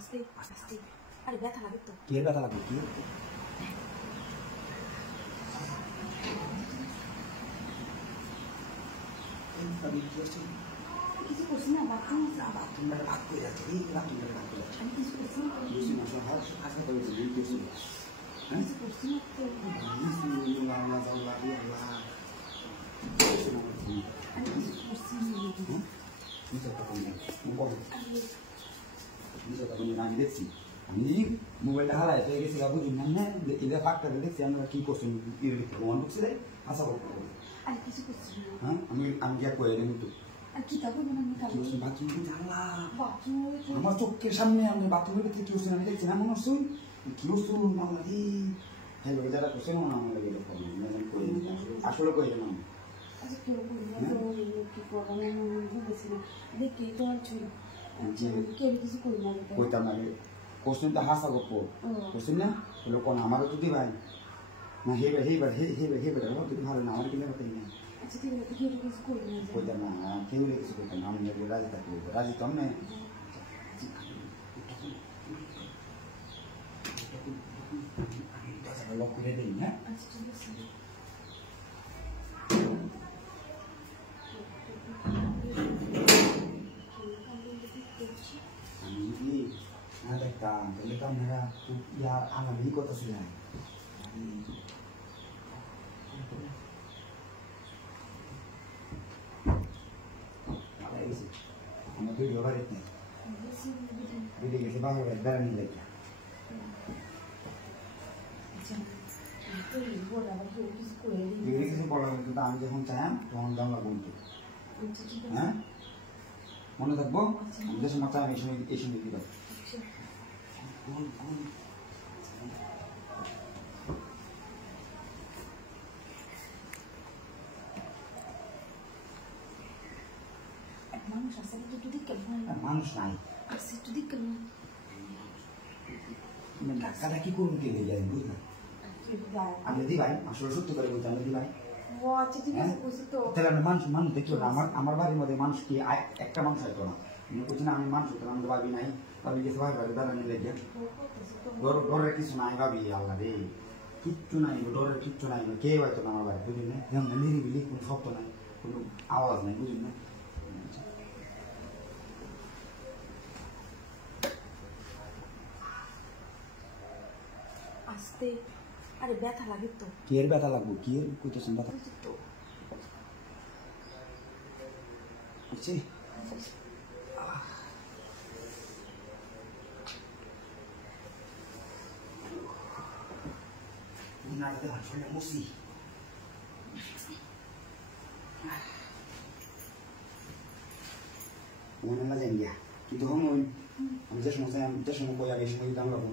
আস্তে আস্তে আরে ব্যথা লাগে তো কি ব্যথা লাগবে কি কিছু করছি না বাথরুমে ভাগ করে যাচ্ছে এই বাথরুমে ভাগ করে যাচ্ছে আমি কিছু করছি না বেশি মশা হয় আজকে তো বেশি দিন কিছু হ্যাঁ কিছু করছি না তো আল্লাহ আল্লাহ আল্লাহ আমি কিছু করছি না নিচে তখন আমি দেখছি আমি মোবাইলটা হারাই তো গেছি বুঝি না এটা ফাঁকটা দেখছি আমরা কি করছি মন ঢুকছে রে আশা করবো আর কিছু করছি না হ্যাঁ আমি গিয়ে কয়ে দেবো তো আর কি তাবো না আমি খাবো বাথরুমে জানলা বাথরুমে আমার চোখের সামনে আমি বাথরুমের ভিতরে কি হচ্ছে আমি দেখছি না মনে হচ্ছে কি হচ্ছে মামলা রে হ্যাঁ লোক যারা করছে না আমার লাগে আসলে কই না আচ্ছা কেউ করি না তো কি করবো আমি বুঝেছি না দেখি তো আর ছিল কেউ কিছু করি না কইতাম না কোশ্চেন তো হাসা গপ্প কোশ্চেন না লোক আমারও যদি ভাই না হেবার যদি ভালো না আমার কিনে কথাই না আচ্ছা ঠিক আছে কেউ কিছু করি না কইতাম না কেউ কিছু কইতাম না আমি রাজি থাকবো রাজি তো আমি লক করে দিই হ্যাঁ আচ্ছা ঠিক আছে আমি যদি না দেখতাম তাহলে তো আমরা ইয়ার আনালি করতেছিলাম আমার ভিডিও বাড়িতে ভিডিও গেছে বাবা বেড়ানি লাগে কিছু বলার কিন্তু আমি যখন চাইম তখন জানলা বলতো হ্যাঁ মনে থাকবো আমি যে সময় চাই এই সময় দিলাম মানুষ আছে একটু দিকে মানুষ নাই আছে একটু দিকে ডাক্তাররা কি করবো কে যাই বুঝলাম আমি দি ভাই আসলে সত্য করে বলছি আমি দি ভাই ও আচ্ছা ঠিক আছে বুঝছি তো তাহলে আমরা মানুষ দেখলো না আমার বাড়ির মধ্যে মানুষ কি একটা মানুষ হয়তো না আমি বলছি না আমি মানুষ হতো আমি ভাবি নাই ভাবি গেছে ভাই ভাই দাদা নিয়ে লেগে ডরের কিছু নাই ভাবি আল্লাহ রে কিচ্ছু নাই ডরের কিচ্ছু নাই কে হয়তো না আমার বাড়ি বুঝলি না যেমন নিরিবিলি কোনো শব্দ নাই কোনো আওয়াজ নাই বুঝলি না আস্তে আরে ব্যথা লাগে তো কি এর ব্যথা লাগবো কি এর কইতেছেন ব্যথা তো বুঝছি নাড়াতে ভালো মুসি মনে না যাই গিয়া কিন্তু আমি যে সময় কই আগে সময় দাম লাগবো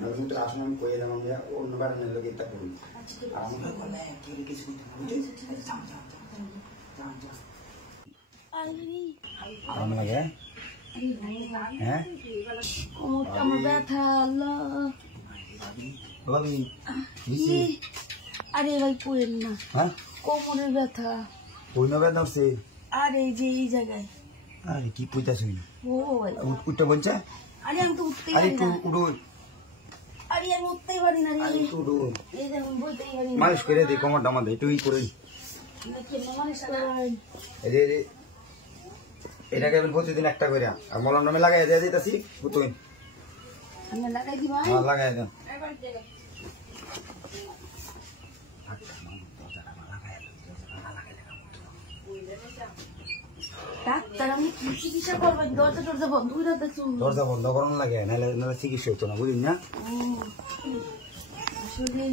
নতুন আসলে আমি কয়ে দিলাম যে অন্য বাড়ি নিয়ে লোক এটা করি আর আমার বলে কি কিছু আরাম লাগে হ্যাঁ আমার ব্যথা আল্লাহ ভাবি আরে ভাই কোয়েন না হ্যাঁ কোমরের ব্যথা কই না ব্যথা হচ্ছে আরে যে এই জায়গায় আরে কি কইতাছিস ও ভাই উঠতে বলছে আরে আমি তো উঠতেই আরে পারি না উড়ো আরে আমি উঠতেই পারি না আরে রে উড়ো এই যে আমি বইতেই পারি না মালিশ করে দে কোমরটা আমাদের তুই করে কেমন মালিশ করাই রে এটাকে আমি প্রতিদিন একটা করে আর মলম নামে লাগাই দিয়ে দিতেছি বুতুই আমি লাগাই দিবা হ্যাঁ লাগাই দাও ডাক্তার আমি কি চিকিৎসা করবো দরজা টরজা বন্ধ করে দেখছো দরজা বন্ধ করানো লাগে নাহলে নাহলে চিকিৎসা হতো না বুঝলি না আসলে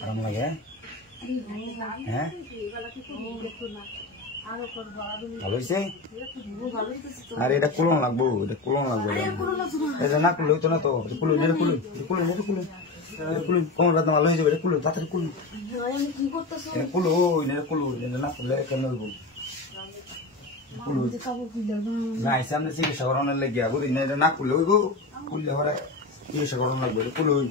আরাম লাগে হ্যাঁ ভালো হয়েছে আর এটা কুলন লাগবো এটা না কুলো হইতো না তো কুলো কোন রাত ভালো হয়ে যাবে এটা কুলো তাড়াতাড়ি কুলো না কুলো কেন হইব না সামনে চিকিৎসা করানোর লেগে বুঝলি না এটা না কুলো হইব কুললে হরে এসে গরম লাগবে পুলুই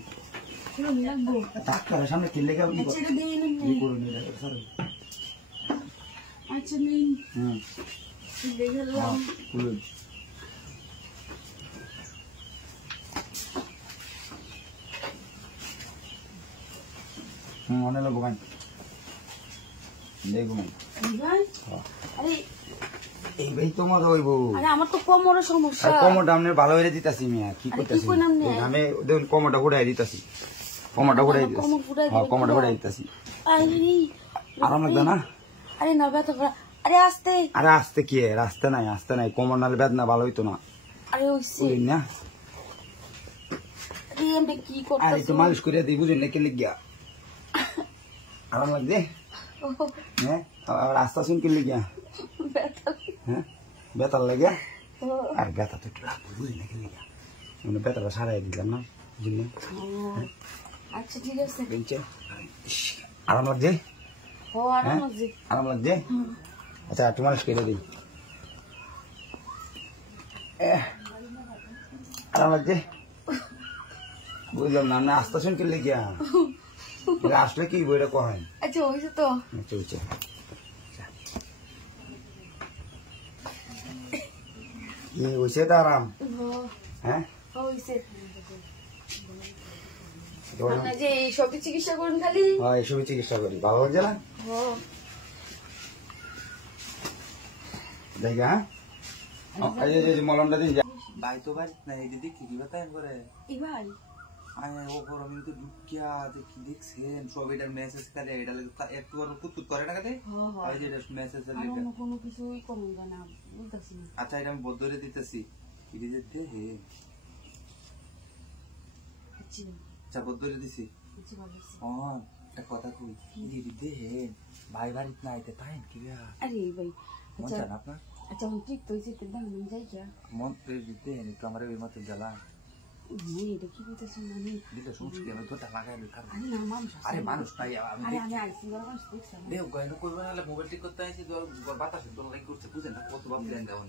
খুলুন লাগবো ডাক্তারের সামনে কিনলে কেউ আচ্ছা এটা দিয়ে নেন করুন সরি আচ্ছা নিন দেখে গেলাম পুলুই অনেক লোক ঘুমাই ঘুমাই আরে এই তোমার হইব আরে আমার তো কোমরের সমস্যা কোমরটা আপনি ভালো হয়ে দিতাছি মিয়া কি করতেছি আমি দেখুন কোমরটা ঘুরাই দিতাছি কোমরটা ঘুরাই দিতাছি হ্যাঁ কোমরটা ঘুরাই দিতাছি আরাম লাগবে না আরে না ব্যথা করা আরে আস্তে কি রাস্তা নাই কোমর নালে বেদনা ভালো হইতো না আরে হইছে না আরে আমি কি করতেছি আরে তো মালিশ করে দিই বুঝুন না কি লিগিয়া আরাম লাগবে হ্যাঁ রাস্তা শুন কি লিগিয়া হ্যাঁ বেতার লাগে আর বেতা তো একটু রাখবো বুঝলি না কি লিগিয়া মানে বেতাটা সারাই দিলাম না বুঝলি আচ্ছা ঠিক আছে আরাম লাগছে ও আরাম লাগছে আরাম লাগছে আচ্ছা একটু মালিশ করে দিই আরাম লাগছে বুঝলাম না আস্তে শুন কি লিগিয়া আসলে কি বইটা কয় আচ্ছা হইছে তো চলছে হইছে তো আরাম হ্যাঁ হইছে আপনি যে সবই চিকিৎসা করুন খালি হ্যাঁ এসবই চিকিৎসা করি ভালো হচ্ছে না দেখি হ্যাঁ মলমটা দিন ভাই তো ভাই না এই দিদি কি বাতায়ন করে এবার ওপর আমি তো ঢুকিয়া দেখি দেখছেন সব এটার মেসেজ করে এটা একটু আর কুতকুত করে না কাটে এই যে মেসেজ এর লেখা কোনো কিছুই কমন না বুঝতাছি না আচ্ছা এটা আমি বদলে দিতেছি কি দিতে হে আচ্ছা বদলে দিছি ও একটা কথা কই দিদি হে ভাই বাড়িতে না আইতে তাই কি আরে ভাই মন জানা আপনার আচ্ছা আমি ঠিক তো হইছে তেল আমি যাই কি মন দিতে হে তো আমারে ওই মত জ্বালা এটা কি বলতেছেন আমি দিলে সমস্যা আমি তো টাকা লাগাই বেকার আরে মানুষ নাই আমি আইছি মানুষ দেখছেন দেও গায়নো করবে না মোবাইল ঠিক করতে আইছি বাতাসে তো লাইক করতে বুঝেন না কত ভাব দেন দাও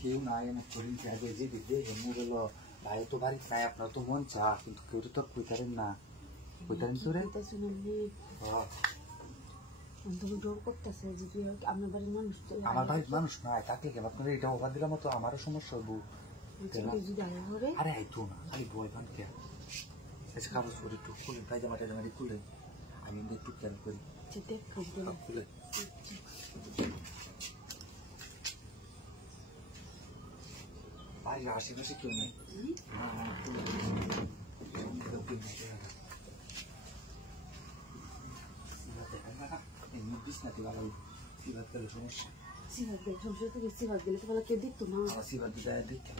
কেউ নাই আমি করি যাবে যে দিতে এমনি বলো ভাই তো বাড়ি নাই আপনার তো মন চা কিন্তু কেউ তো কইতারেন না কইতারেন তো রে ডোর করতেছে যে আপনার বাড়ির মানুষ আমার বাড়ির মানুষ নাই তাকে কেন আপনার এটা ওভার দিলাম তো আমারও সমস্যা হবো আরে আইতো না খালি বই বান কে আচ্ছা কাগজ করে একটু খুলে পায়জামাটি খুলে আমি একটু খেয়াল করি খুলে বাড়ির আশেপাশে কেউ নেই বিছনাতে ভালো সিবাদ গেলে সমস্যা সিবাদ গেলে তো কেউ দেখতো না সিবাদ যায় দেখতে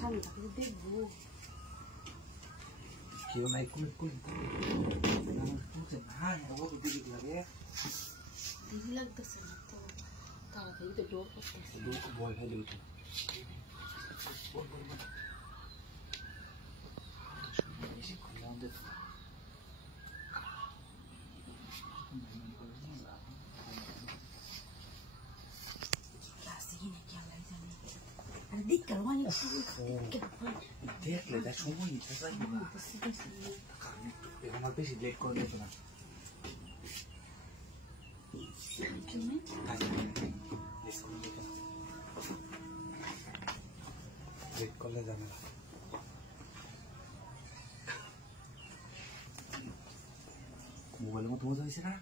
সামনে থাকলে দেখবো কেউ নাই দিদি লাগতেছে না তো তাড়াতাড়ি তো ডোর করতেছে ভয় খাইলে উঠে দেখলে তাই সময় নিতে চাই আমার বেশি লেট করে দিত না লেট করলে যাবে না মোবাইলের মতো মজা হয়েছে না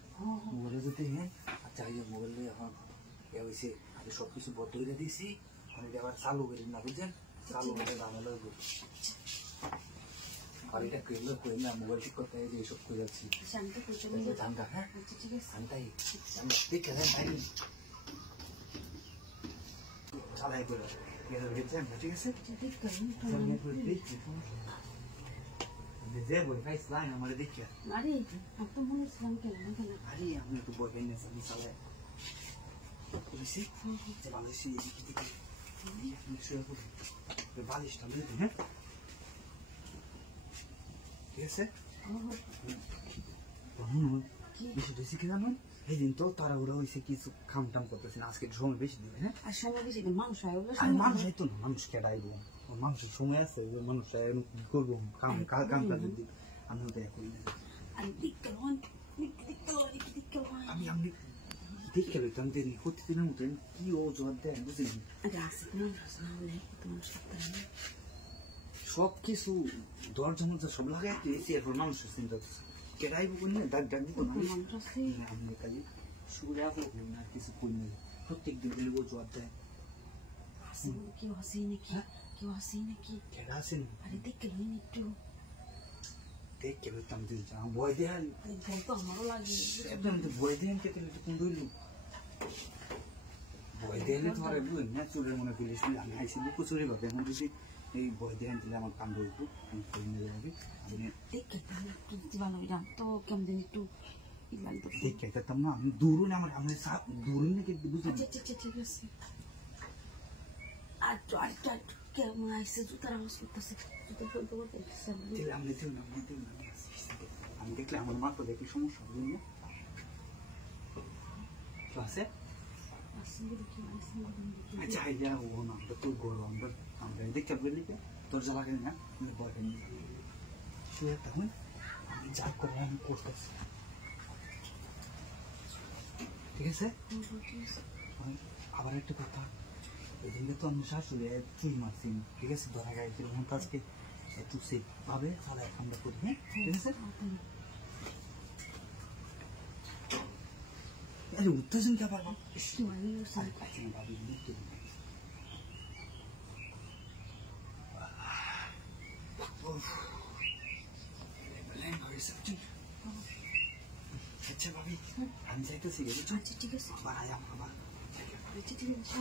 মোবাইলে যদি হ্যাঁ আচ্ছা এই যে মোবাইলে এখন এ হয়েছে আমি সব কিছু বদলে দিয়েছি আমি আবার চালু করি না বুঝছেন চালু করে ঝামেলা হইব আর এটা কেলে কই না মোবাইল ঠিক করতে এই সব কই যাচ্ছি জানটা হ্যাঁ ঠিক আছে জানটাই আমি দেখে দেন তাই চালাই করে গেছেন ঠিক আছে যে বই ফাইস লাইন আমারে দেখে আরে আপনি মনে ইসলাম কেন আরে আমি তো বই কেন আমি চালাই কইছি যে বাংলাদেশি এদিকে দিকে বালিশটা নিতে হ্যাঁ ঠিক আছে বেশি বেশি কি জানেন সেদিন তো তাড়াহুড়া হয়েছে কিছু খাম টাম করতেছে না, আজকে সময় বেশি দিবে। হ্যাঁ আর সময় বেশি দিন মানুষ হয় ওগুলো আর মানুষ হয়তো না, মানুষ কেডাইব, মানুষের সময় আছে, মানুষ কি করবো কাম কাজ দিক আমি ওটা করি না। আমি দেখতে আমি আমি দেখে লইতাম যে প্রতিদিনের মতো কি ও জোয়ার দেয় বুঝলি। সব কিছু দরজা মরজা সব লাগাই দিয়েছি, এরপর মানুষের চিন্তা কেডাইব করি না, ডাক ডাক দিব না আমি খালি শুয়ে আসবো না, কিছু করি না, প্রত্যেক দিন গেলে ও জোয়ার দেয়। কেউ হাসি নাকি কেউ হাসি নাকি কেডা আছেন আরে দেখতে লইনি একটু দেখে লইতাম যে ভয় দেয় ভয় তো আমারও লাগে একদম ভয় দেন কেটে কোন দইল ভয় দিলে তোমার না চুরের মনে করিস আমি আইসি বুকু চুরি ভাবে এখন যদি এই ভয় দেন দিলে আমার কাম করবো আমি করে নিয়ে যাবি আমি দেখতে ভালো তো কেমন দিন একটু দেখে যেতাম না, আমি দূরুন আমার আমার দূরুন নাকি বুঝলি। আচ্ছা ঠিক আছে আচ্ছা কেমন আইসে জুতার আওয়াজ করতেছে আমি দেখলে আমার মা তো দেখি সমস্যা বুঝলি আছে। আচ্ছা আইডিয়া ও না তোর গরু আমরা দেখতে বলি দরজা লাগাই না ভয় পাই শুয়ে তখন আমি যা করে আমি করতেছি ঠিক আছে। আবার একটা কথা, এই দিনকে তো আমি শাশুড়ি চুই মারছি ঠিক আছে, ধরা গাড়িতে আজকে একটু সেফ ভাবে চলে আমরা করি। হ্যাঁ ঠিক আছে। আরে উত্তেজন কে আবার ভাবি মৃত্যু আচ্ছা ভাবি আমি যাইতেছি। আচ্ছা ঠিক আছে আবার আয়াম আবার ঠিক আছে